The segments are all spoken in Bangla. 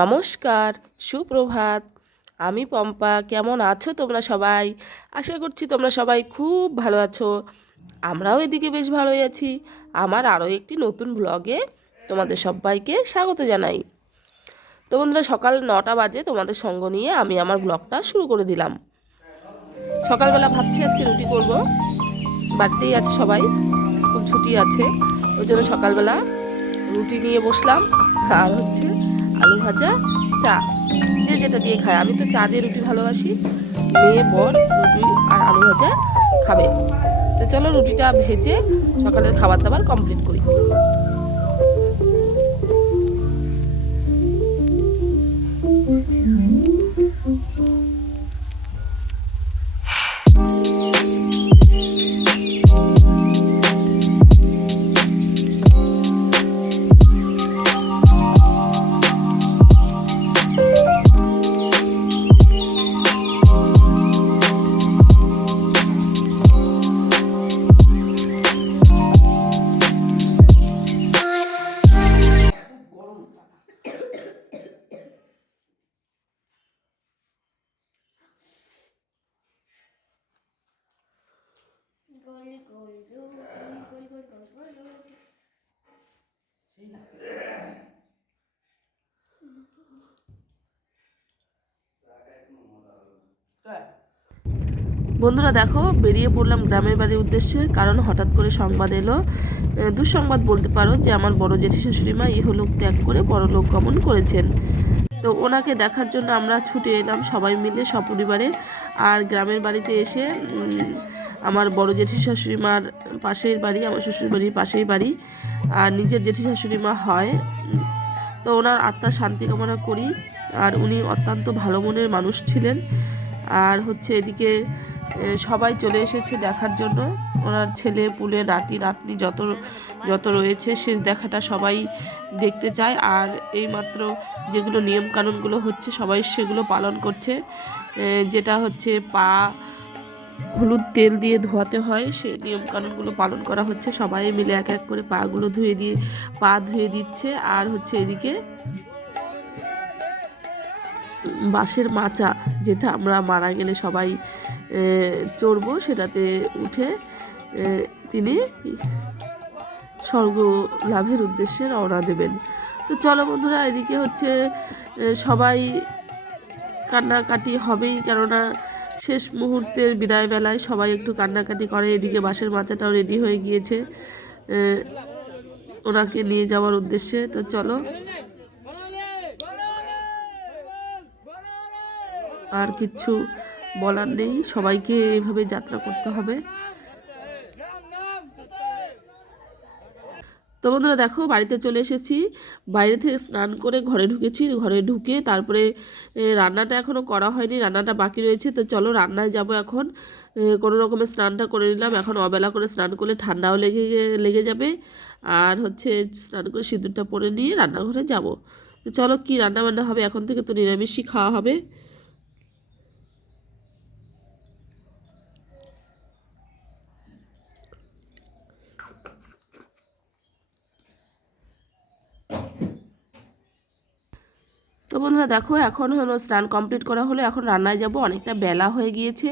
নমস্কার, সুপ্রভাত। আমি পম্পা, কেমন আছো তোমরা সবাই? আশা করছি তোমরা সবাই খুব ভালো আছো। আমরাও এদিকে বেশ ভালোই আছি। আমার আরও একটি নতুন ব্লগে তোমাদের সবাইকে স্বাগত জানাই। তো বন্ধুরা, সকাল নটা বাজে তোমাদের সঙ্গ নিয়ে আমি আমার ব্লগটা শুরু করে দিলাম। সকালবেলা ভাবছি আজকে রুটি করব। বাড়িতেই আছে সবাই, স্কুল ছুটি আছে, ওই জন্য সকালবেলা রুটি নিয়ে বসলাম। আর হচ্ছে আলু ভাজা, চা। যে যেটা দিয়ে খায়। আমি তো চা দিয়ে রুটি ভালোবাসি। মেয়ে, বর, রুটি আর আলু ভাজা খাবে। তো চলো রুটিটা ভেজে সকালের খাবার দাবার কমপ্লিট করি। বন্ধুরা দেখো, বেরিয়ে পড়লাম গ্রামের বাড়ির উদ্দেশ্যে, কারণ হঠাৎ করে সংবাদ এলো। দুঃসংবাদ বলতে পারো যে, আমার বড় জেঠি শাশুড়িমা ইহলোক ত্যাগ করে পরলোক গমন করেছেন। তো ওনাকে দেখার জন্য আমরা ছুটে এলাম সবাই মিলে সপরিবারে। আর গ্রামের বাড়িতে এসে আমার বড় জেঠি শাশুড়িমার পাশের বাড়ি, আমার শ্বশুর বাড়ির পাশেই বাড়ি, আর নিজের জেঠি শাশুড়ি মা হয়। তো ওনার আত্মার শান্তি কামনা করি, আর উনি অত্যন্ত ভালো মনের মানুষ ছিলেন। আর হচ্ছে এদিকে সবাই চলে এসেছে দেখার জন্য। ওনার ছেলে, পুলে, নাতি, নাতনি যত যত রয়েছে, শেষ দেখাটা সবাই দেখতে চায়। আর এইমাত্র যেগুলো নিয়মকানুনগুলো হচ্ছে, সবাই সেগুলো পালন করছে। যেটা হচ্ছে পা হলুদ তেল দিয়ে ধোয়াতে হয়, সেই নিয়মকানুনগুলো পালন করা হচ্ছে। সবাই মিলে এক এক করে পাগুলো ধুয়ে দিয়ে, পা ধুয়ে দিচ্ছে। আর হচ্ছে এদিকে বাঁশের মাচা যেটা আমরা মারা গেলে সবাই চড়বো, সেটাতে উঠে তিনি স্বর্গ লাভের উদ্দেশ্যে রওনা দেবেন। তো চলো বন্ধুরা, এদিকে হচ্ছে সবাই কান্নাকাটি হবেই। কেননা শেষ মুহূর্তের বিদায়বেলায় সবাই একটু কান্নাকাটি করে। এদিকে বাসের মাচাটাও রেডি হয়ে গিয়েছে। ওনাকে নিয়ে যাওয়ার উদ্দেশ্যে। তো চলো। আর কিছু বলার নেই। সবাইকে এভাবে যাত্রা করতে হবে। তো বন্ধুরা দেখো, বাড়িতে চলে এসেছি। বাইরে থেকে স্নান করে ঘরে ঢুকেছি। ঘরে ঢুকে তারপরে রান্নাটা এখনও করা হয়নি, রান্নাটা বাকি রয়েছে। তো চলো রান্নায় যাব এখন। কোনো রকমের স্নানটা করে নিলাম। এখন অবেলা করে স্নান করলে ঠান্ডাও লেগে লেগে যাবে। আর হচ্ছে স্নান করে সিঁদুরটা পরে নিয়ে রান্নাঘরে যাব। তো চলো কী রান্না বান্না হবে? এখন থেকে তো নিরামিষই খাওয়া হবে। তো বন্ধুরা দেখো, এখন হলো স্নান কমপ্লিট করা হলো। এখন রান্নায় যাব। অনেকটা বেলা হয়ে গিয়েছে।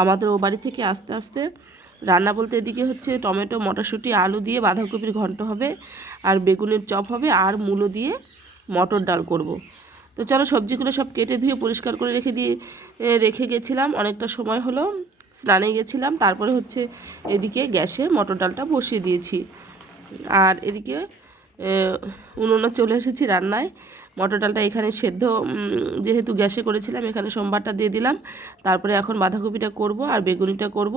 আমাদের ও বাড়ি থেকে আস্তে আস্তে রান্না বলতে এদিকে হচ্ছে টমেটো, মটরশুঁটি, আলু দিয়ে বাঁধাকপির ঘন্ট হবে, আর বেগুনের চপ হবে, আর মূলো দিয়ে মটর ডাল করব। তো চলো সবজিগুলো সব কেটে ধুয়ে পরিষ্কার করে রেখে দিয়ে রেখে গেছিলাম। অনেকটা সময় হলো স্নানে গেছিলাম। তারপরে হচ্ছে এদিকে গ্যাসে মটর ডালটা বসিয়ে দিয়েছি। আর এদিকে উনুনে চলে এসেছি রান্নায়। মটর ডালটা এখানে সেদ্ধ যেহেতু গ্যাসে করেছিলাম, এখানে সোমবারটা দিয়ে দিলাম। তারপরে এখন বাঁধাকপিটা করব আর বেগুনিটা করব,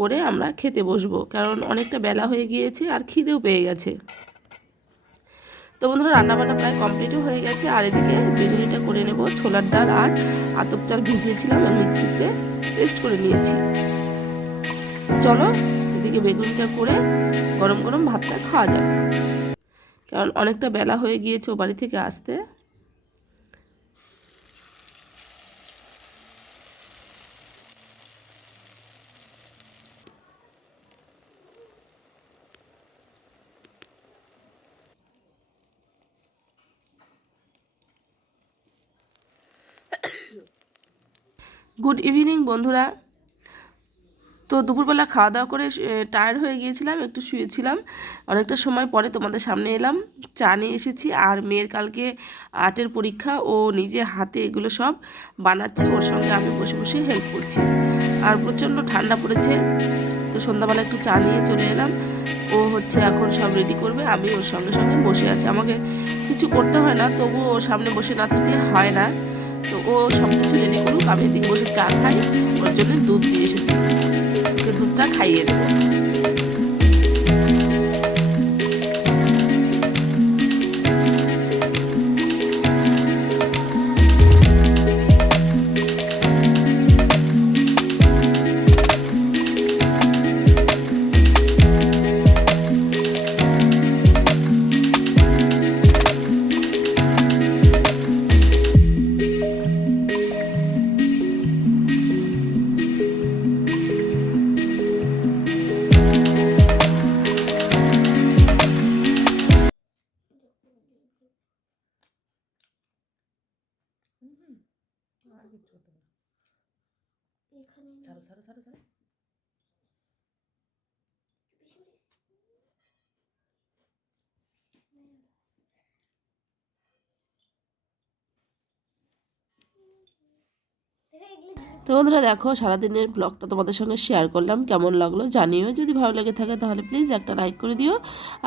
করে আমরা খেতে বসবো। কারণ অনেকটা বেলা হয়ে গিয়েছে আর খিদেও পেয়ে গেছে। তো বন্ধুরা, রান্নাবান্না প্রায় কমপ্লিটও হয়ে গেছে। আর এদিকে বেগুনিটা করে নেব। ছোলার ডাল আর আতপ চাল ভিজিয়েছিলাম আর মিক্সিতে পেস্ট করে নিয়েছি। চলো এদিকে বেগুনিটা করে গরম গরম ভাতটা খাওয়া যাক। কারণ অনেকটা বেলা হয়ে গিয়েছে ও বাড়ি থেকে আসতে। গুড ইভিনিং বন্ধুরা। তো দুপুরবেলা খাওয়া দাওয়া করে টায়ার্ড হয়ে গিয়েছিলাম, একটু শুয়েছিলাম। অনেকটা সময় পরে তোমাদের সামনে এলাম। চা নিয়ে এসেছি আর মেয়ের কালকে আর্টের পরীক্ষা। ও নিজে হাতে এগুলো সব বানাচ্ছে, ওর সঙ্গে আমি বসে বসে হেল্প করছি। আর প্রচণ্ড ঠান্ডা পড়েছে, তো সন্ধ্যাবেলা একটু চা নিয়ে চলে এলাম। ও হচ্ছে এখন সব রেডি করবে, আমি ওর সঙ্গে সঙ্গে বসে আছি। আমাকে কিছু করতে হয় না তবু ও সামনে বসে না থাকলে হয় না। তো ও সব কিছু রেডি করুক, আমি এদিকে বসে চা খাই, ওর জন্য দুধ দিয়ে দুধটা খাইয়ে দেবো এখানে দেখো এগুলো জিনিস তো বন্ধুরা দেখো, সারাদিনের ব্লগটা তোমাদের সঙ্গে শেয়ার করলাম। কেমন লাগল জানিও। যদি ভালো লেগে থাকে তাহলে প্লিজ একটা লাইক করে দিও।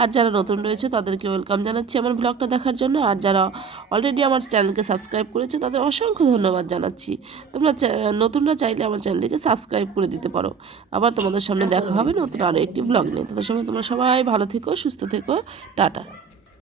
আর যারা নতুন রয়েছে, তাদেরকে ওয়েলকাম জানাচ্ছি আমার ব্লগটা দেখার জন্য। আর যারা অলরেডি আমার চ্যানেলকে সাবস্ক্রাইব করেছে, তাদের অসংখ্য ধন্যবাদ জানাচ্ছি। তোমরা নতুনরা চাইলে আমার চ্যানেলটিকে সাবস্ক্রাইব করে দিতে পারো। আবার তোমাদের সামনে দেখা হবে নতুন আরও একটি ব্লগ নিয়ে। তাদের সঙ্গে তোমরা সবাই ভালো থেকো, সুস্থ থেকো। টাটা।